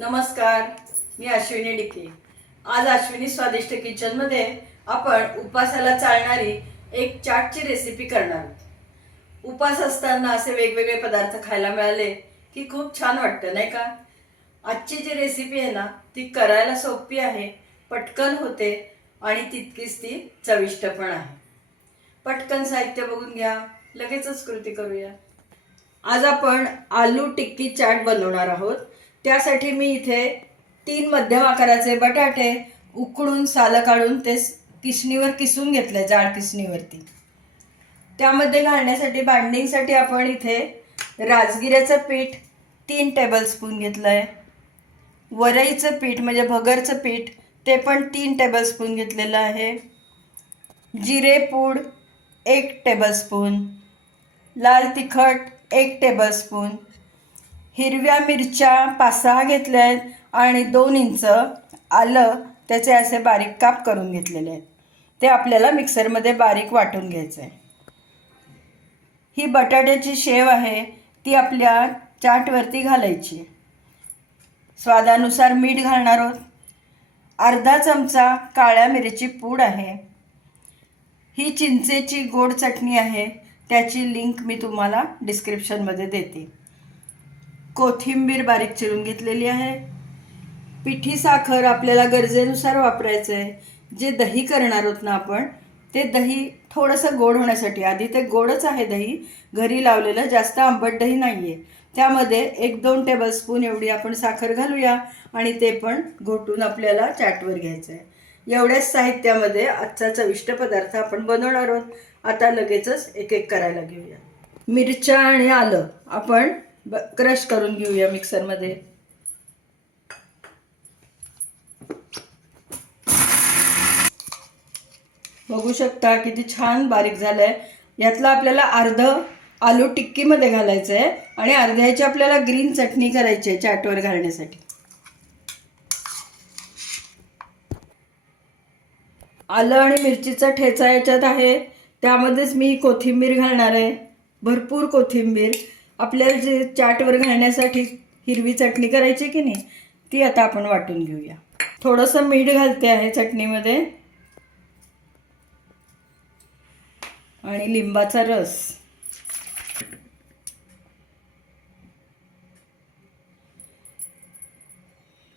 नमस्कार मी अश्विनी डिके आज अश्विनी स्वादिष्ट किचनमध्ये आपण उपासाला चालणारी एक चाटची रेसिपी करणार उपास असताना असे वेगवेगळे पदार्थ खायला मिळाले की खूप छान वाटतं नाही का? आजची जी रेसिपी आहे ना ती करायला सोपी आहे पटकन होते आणि तितकीच ती चविष्ट पण आहे. पटकन साहित्य बघून घ्या लगेचच कृती करूया. आज आपण आलू टिक्की चाट बनवणार आहोत. त्यासाठी मी इथे तीन मध्यम आकाराचे बटाटे उकडून सालं काढून ते किसणीवर किसून घेतले जाड किसणीवरती. त्यामध्ये घालण्यासाठी बाइंडिंगसाठी आपण इथे राजगिऱ्याचं पीठ तीन टेबलस्पून घेतलं आहे वरईचं पीठ म्हणजे भगरचं पीठ ते पण तीन टेबलस्पून घेतलेलं आहे. जिरे पूड एक टेबलस्पून लाल तिखट एक टेबलस्पून हिरव्या मिरच्या पाच सहा घेतल्या आहेत आणि दोन इंच आलं त्याचे असे बारीक काप करून घेतलेले आहेत. ते आपल्याला मिक्सरमध्ये बारीक वाटून घ्यायचं आहे ही बटाट्याची शेव आहे ती आपल्या चाटवरती घालायची. स्वादानुसार मीठ घालणार आहोत. अर्धा चमचा काळ्या मिरीची पूड आहे. ही चिंचेची गोड चटणी आहे त्याची लिंक मी तुम्हाला डिस्क्रिप्शनमध्ये देते. कोथिंबीर बारीक चिरून घेतलेली आहे. पिठी साखर आपल्याला गरजेनुसार वापरायचं आहे जे दही करणार आहोत ना आपण ते दही थोडंसं गोड होण्यासाठी आधी ते गोडच आहे दही घरी लावलेलं जास्त आंबट दही नाही आहे त्यामध्ये एक दोन टेबलस्पून एवढी आपण साखर घालूया आणि ते पण घोटून आपल्याला चाटवर घ्यायचं आहे एवढ्याच साहित्यामध्ये आजचा चविष्ट पदार्थ आपण बनवणार आहोत. आता लगेचच एक एक करायला घेऊया. मिरच्या आणि आलं आपण ब क्रश करून घेऊया मिक्सरमध्ये. बघू शकता किती छान बारीक झालंय. यातलं आपल्याला अर्ध आलू टिक्कीमध्ये घालायचं आहे आणि अर्ध्याची आपल्याला ग्रीन चटणी करायची आहे चाटवर घालण्यासाठी. आलं आणि मिरचीचा ठेचा याच्यात आहे. त्यामध्येच मी कोथिंबीर घालणार आहे. भरपूर कोथिंबीर. आपल्याला जे चाटवर घालण्यासाठी हिरवी चटणी करायची की नाही ती आता आपण वाटून घेऊया. थोडंसं मीठ घालते आहे चटणीमध्ये. आणि लिंबाचा रस.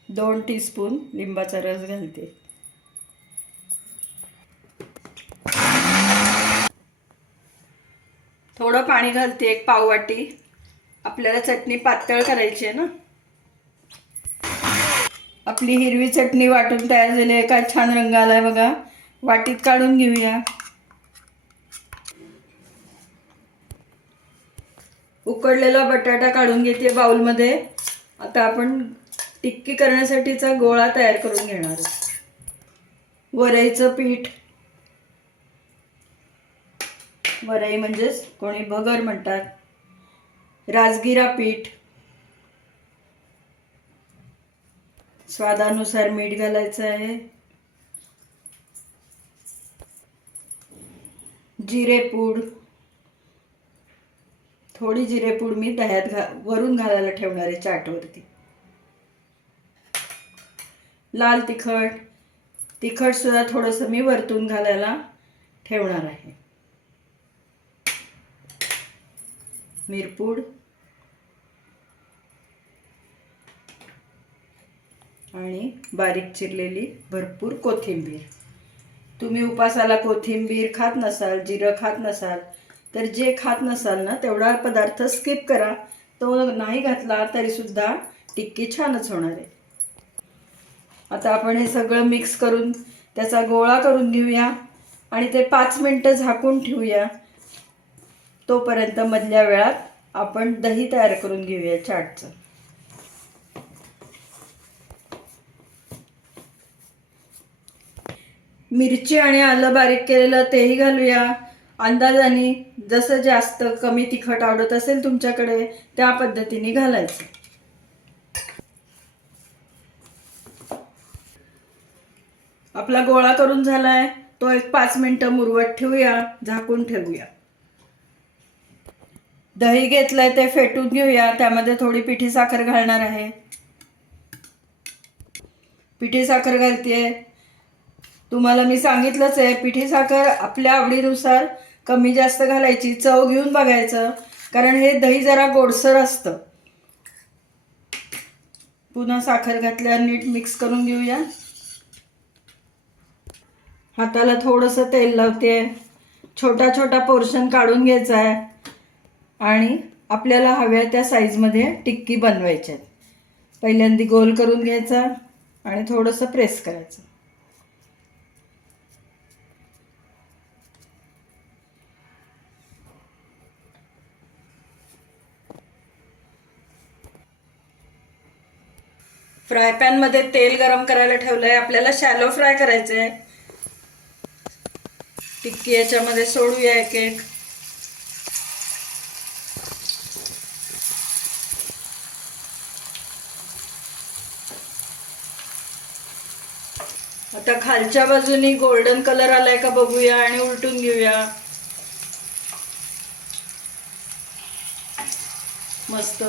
दोन टीस्पून लिंबाचा रस घालते. थोडं पाणी घालते एक पाववाटी. आपल्याला चटणी पातळ करायची आहे ना. आपली हिरवी चटणी वाटून तयार झाली आहे. काय छान रंग आलाय बघा. वाटीत काढून घेऊया. उकडलेला बटाटा काढून घेते बाउलमध्ये. आता आपण टिक्की करण्यासाठीचा गोळा तयार करून घेणार वरईचं पीठ. वरई म्हणजेच कोणी भगर म्हणतात. राजगिरा पीठ. स्वादानुसार मीठ घालायचं आहे. जिरेपूड थोडी जिरेपूड मी दह्यात घा वरून घालायला ठेवणार आहे चाटवरती. लाल तिखट. तिखटसुद्धा थोडंसं मी वरतून घालायला ठेवणार आहे. मिरपूड आणि बारीक चिरलेली भरपूर कोथिंबीर. तुम्ही उपासाला कोथिंबीर खात नसाल जिरं खात नसाल तर जे खात नसाल ना तेवढा पदार्थ स्किप करा. तो नाही घातला तरीसुद्धा टिक्की छानच होणार आहे. आता आपण हे सगळं मिक्स करून त्याचा गोळा करून घेऊया आणि ते पाच मिनटं झाकून ठेवूया. तोपर्यंत मधल्या वेळात आपण दही तयार करून घेऊया चाटचं. मिरची आणि आलं बारीक केलेलं तेही घालूया. अंदाजाने जसं जास्त कमी तिखट आवडत असेल तुमच्याकडे त्या पद्धतीने घालायचं. आपला गोळा करून झालाय. तो एक पाच मिनटं मुरवत ठेवूया झाकून ठेवूया. दही घेतलंय ते फेटून घेऊया. त्यामध्ये थोडी पिठी साखर घालणार आहे. पिठी साखर घालते तुम्हाला मी सांगितलंच आहे पिठी साखर आपल्या आवडीनुसार कमी जास्त घालायची. चव घेऊन बघायचं. कारण हे दही जरा गोडसर असतं. पुन्हा साखर घातल्यावर नीट मिक्स करून घेऊया. हाताला थोडंसं तेल लावते छोटा छोटा पोर्शन काढून घ्यायचा आहे. आणि आपल्याला हव्या त्या साईजमध्ये टिक्की बनवायच्या आहेत. पहिल्यांदा गोल करून घ्यायचा आणि थोडंसं प्रेस करायचं. फ्राय पॅनमध्ये तेल गरम करायला ठेवलं आहे आपल्याला शॅलो फ्राय करायचं आहे टिक्की याच्यामध्ये सोडूया एक एक. आता खालच्या बाजूनी गोल्डन कलर आलाय का बघूया आणि उलटून घेऊया. मस्त.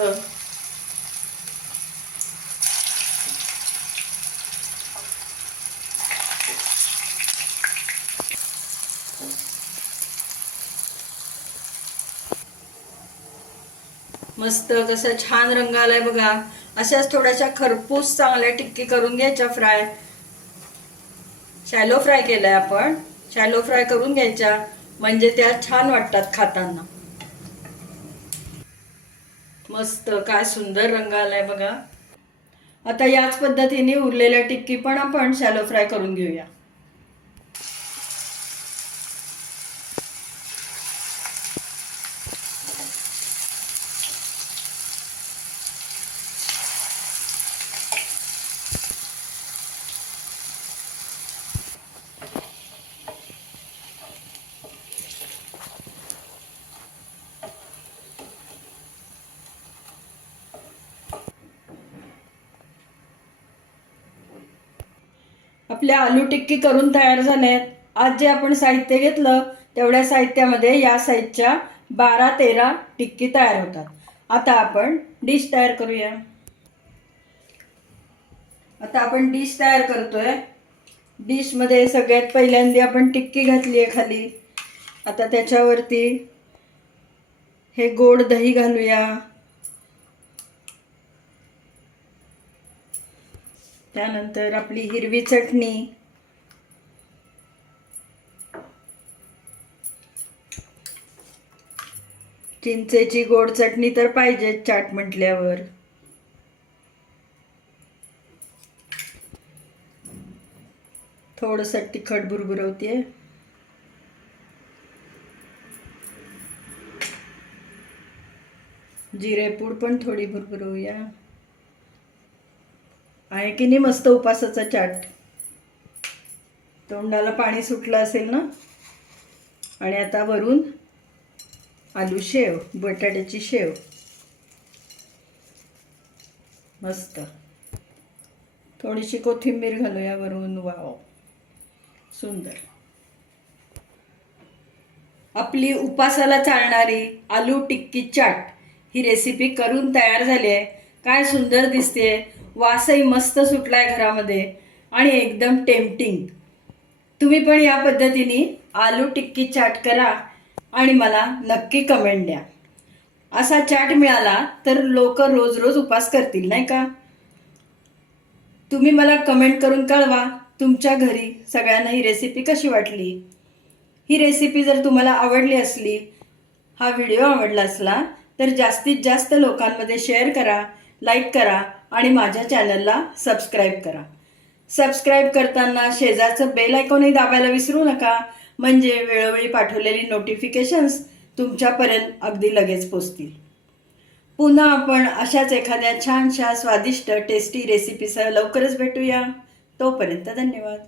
मस्त कसा छान रंग आलाय बघा. अशाच थोड्याशा खरपूस चांगल्या टिक्की करून घ्यायच्या फ्राय. शॅलो फ्राय केलाय आपण. शॅलो फ्राय करून घ्यायच्या. म्हणजे त्या छान वाटतात खाताना. मस्त काय सुंदर रंग आलाय बघा. आता याच पद्धतीने उरलेल्या टिक्की पण आपण शॅलो फ्राय करून घेऊया. आपल्या आलू टिक्की करून तयार झाल्यात. आज जे आपण साहित्य घेतलं तेवढ्या साहित्यामध्ये या साईजच्या बारा तेरा टिक्की तयार होतात. आता आपण डिश तयार करूया. आता आपण डिश तयार करतोय. डिशमध्ये सगळ्यात पहिल्यांदा आपण टिक्की घातली आहे खाली. आता त्याच्यावरती हे गोड दही घालूया. त्यानंतर आपली हिरवी चटणी. चिंचेची गोड चटणी तर पाहिजेच चाट म्हटल्यावर. थोडस तिखट बुरबुरवते जिरेपूड पण थोडी बुरबुरवूया. आहे की नाही मस्त उपासाचा चाट. तोंडाला पाणी सुटलं असेल ना? आणि आता वरून आलू शेव बटाट्याची शेव. मस्त. थोडीशी कोथिंबीर घालूया वरून. वाव. सुंदर. आपली उपासाला चालणारी आलू टिक्की चाट ही रेसिपी करून तयार झाली आहे. काय सुंदर दिसते वासही मस्त सुटलाय घरामध्ये आणि एकदम टेम्पटिंग तुम्ही पण या पद्धतीने आलू टिक्की चाट करा आणि मला नक्की कमेंट द्या. असा चाट मिळाला तर लोक रोज रोज उपास करतील नाही का? तुम्ही मला कमेंट करून कळवा तुमच्या घरी सगळ्यांना ही रेसिपी कशी वाटली. ही रेसिपी जर तुम्हाला आवडली असली हा व्हिडिओ आवडला असला तर जास्तीत जास्त लोकांमध्ये शेअर करा लाईक करा आणि माझ्या चॅनलला सबस्क्राईब करा. सबस्क्राईब करताना शेजारचं बेल आयकॉनही दाबायला विसरू नका. म्हणजे वेळोवेळी पाठवलेली नोटिफिकेशन्स तुमच्यापर्यंत अगदी लगेच पोचतील. पुन्हा आपण अशाच एखाद्या छानशा स्वादिष्ट टेस्टी रेसिपीसह लवकरच भेटूया. तोपर्यंत धन्यवाद.